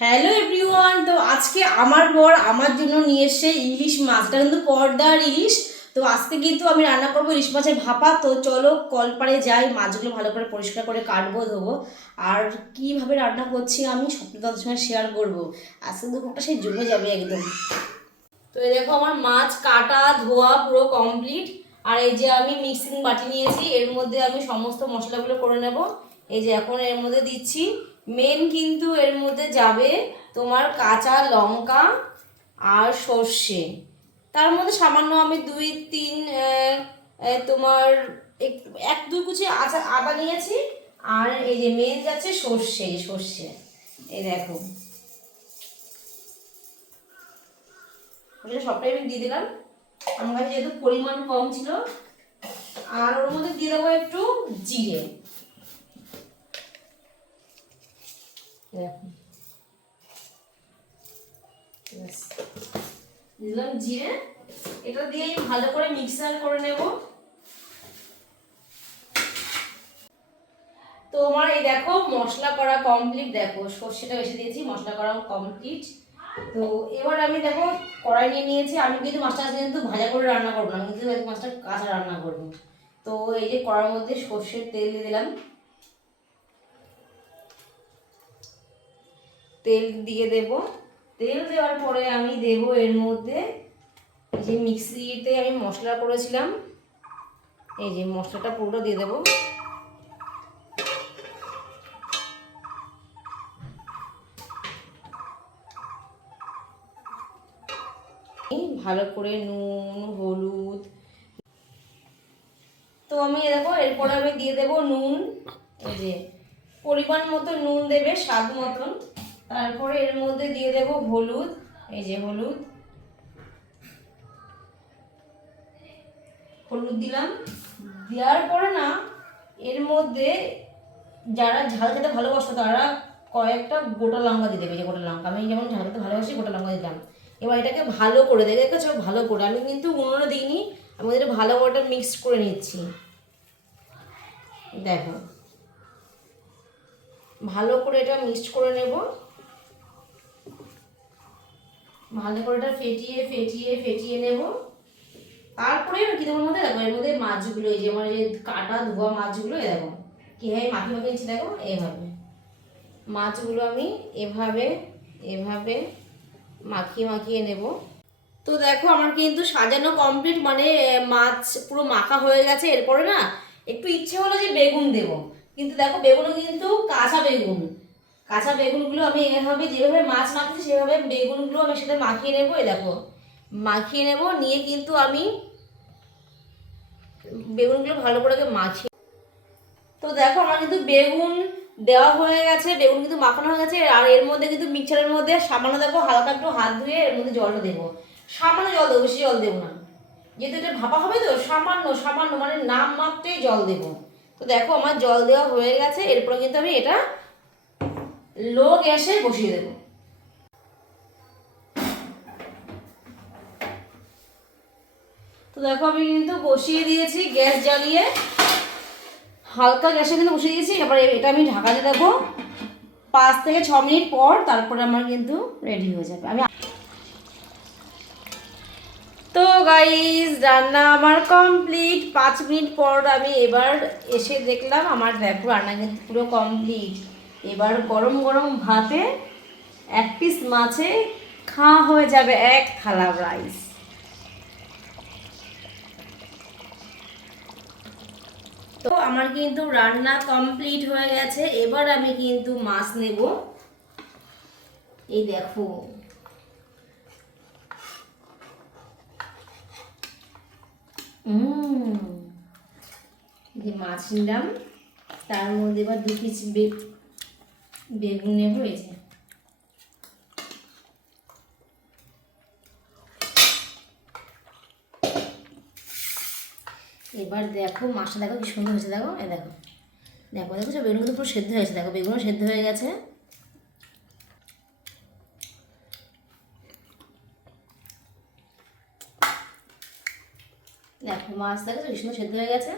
Hello everyone. তো আজকে আমার বর আমার জন্য নিয়ে এসে ইলিশ মাছটা কিন্তু পর্দার ইলিশ। তো আজকে কিন্তু আমি রান্না করবো ইলিশ মাছের ভাপা। তো চলো কলপাড়ে যাই, মাছগুলো ভালো করে পরিষ্কার করে কাটবো ধোবো, আর কিভাবে রান্না করছি আমি সবটা তাদের সঙ্গে শেয়ার করবো। আজকে দুপুরটা সেই জমে যাবে একদম। তো এই দেখো আমার মাছ কাটা ধোয়া পুরো কমপ্লিট। আর এই যে আমি মিক্সিং বাটি নিয়েছি, এর মধ্যে আমি সমস্ত মশলাগুলো করে নেব। এই যে এখন এর মধ্যে দিচ্ছি মেন কিন্তু এর মধ্যে যাবে তোমার কাঁচা লঙ্কা আর সর্ষে। তার মধ্যে সামান্য আমি দুই তিন তোমার এক দুই কুচি আদা নিয়েছি। আর এই যে মেন যাচ্ছে সর্ষে সর্ষে। এই দেখো ওটা সবটাই আমি দিয়ে দিলাম, আমার কাছে যেহেতু পরিমাণ কম ছিল। আর ওর মধ্যে দিয়ে দেবো একটু জিরে। দিলাম জিরে, এটা দিয়ে ভালো করে মিক্সার করে নেব। তো আমার এই দেখো মশলা করা কমপ্লিট, দেখো সর্ষেটা বেশি দিয়েছি, মশলা করা কমপ্লিট। তো এবার আমি দেখো কড়াই নিয়ে নিয়েছি। আমি কিন্তু মাছটা কিন্তু ভাজা করে রান্না করবো না, আমি কিন্তু মাছটা কাঁচা রান্না করবো। তো এই যে কড়ার মধ্যে সর্ষের তেল দিয়ে দিলাম, তেল দিয়ে দেব। তেল দেওয়ার পরে আমি দেব এর মধ্যে যে মিক্সিতে আমি মশলা করেছিলাম, এই যে মশলাটা পুরোটা দিয়ে দেবো। ভালো করে নুন হলুদ। তো আমি দেখো এরপরে আমি দিয়ে দেবো নুন, এই যে পরিমাণ মতো নুন দেবে স্বাদ মতন। তারপরে এর মধ্যে দিয়ে দেব হলুদ, এই যে হলুদ হলুদ দিলাম। দেওয়ার পরে না এর মধ্যে যারা ঝাল খেতে ভালোবাসো তারা কয়েকটা গোটা লঙ্কা দিয়ে দেবে। যে গোটা লঙ্কা, আমি যেমন ঝাল খেতে ভালোবাসি গোটা লঙ্কা দিলাম। এবার এটাকে ভালো করে দেখেছো, ভালো করে আমি কিন্তু উনুনে দিইনি, আমি এটা ভালো করে মিক্স করে নিচ্ছি। দেখো ভালো করে এটা মিক্সড করে নেব, ভালো করে এটা ফেটিয়ে ফেটিয়ে ফেটিয়ে নেব। তারপরে কি দেবো মধ্যে দেখো এর মধ্যে মাছগুলো, এই যে আমার যে কাটা ধোয়া মাছগুলো, এ দেখো কীভাবে মাখি মাখি নিচ্ছি, দেখো এইভাবে মাছগুলো আমি এভাবে এভাবে মাখিয়ে মাখিয়ে নেব। তো দেখো আমার কিন্তু সাজানো কমপ্লিট, মানে মাছ পুরো মাখা হয়ে গেছে। এরপরে না একটু ইচ্ছে হলো যে বেগুন দেব, কিন্তু দেখো বেগুনও কিন্তু কাঁচা বেগুন, কাঁচা বেগুনগুলো আমি এভাবে যেভাবে মাছ মাখছি সেভাবে বেগুনগুলো আমি সেটা মাখিয়ে নেবো। এই দেখো মাখিয়ে নেব, নিয়ে কিন্তু আমি বেগুনগুলো ভালো করে মাখিয়ে। তো দেখো আমার কিন্তু বেগুন দেওয়া হয়ে গেছে, বেগুন কিন্তু মাখানো হয়ে গেছে। আর এর মধ্যে কিন্তু মিক্সচারের মধ্যে সামান্য দেখো হালকা একটু হাত ধুয়ে এর মধ্যে জলটা দেবো, সামান্য জল দেবো, বেশি জল দেবো না, যেহেতু এটা ভাপা হবে তো সামান্য সামান্য মানে নাম মাত্রই জল দেবো। তো দেখো আমার জল দেওয়া হয়ে গেছে, এরপরে কিন্তু আমি এটা লো গ্যাসে বসিয়ে দেবো। তো দেখো আমি কিন্তু বসিয়ে দিয়েছি গ্যাস জ্বালিয়ে, হালকা গ্যাসে কিন্তু বসিয়ে দিয়েছি। এবার এটা আমি ঢাকা দিয়ে দেবো 5 থেকে 6 মিনিট পর, তারপরে আমার কিন্তু রেডি হয়ে যাবে। আমি তো গাইস রান্না আমার কমপ্লিট। 5 মিনিট পর আমি এবার এসে দেখলাম আমার দেখো রান্না কিন্তু পুরো কমপ্লিট। এবার গরম গরম ভাতে এক পিস মাছে খাওয়া হয়ে যাবে এক থালা রাইস। তো আমার কিন্তু রান্না কমপ্লিট হয়ে গেছে, এবার আমি কিন্তু মাছ নেব। এই দেখো যে মাছ নিলাম, তার মধ্যে এবার 2 পিস বেগুন নেবো। এই যে এবার দেখো মাছটা দেখো কি সুন্দর হয়েছে, দেখো এই দেখো দেখো দেখো বেগুন কিন্তু পুরো সেদ্ধ হয়েছে, দেখো বেগুনও সেদ্ধ হয়ে গেছে। দেখো মাছ দেখো কি সুন্দর সেদ্ধ হয়ে গেছে।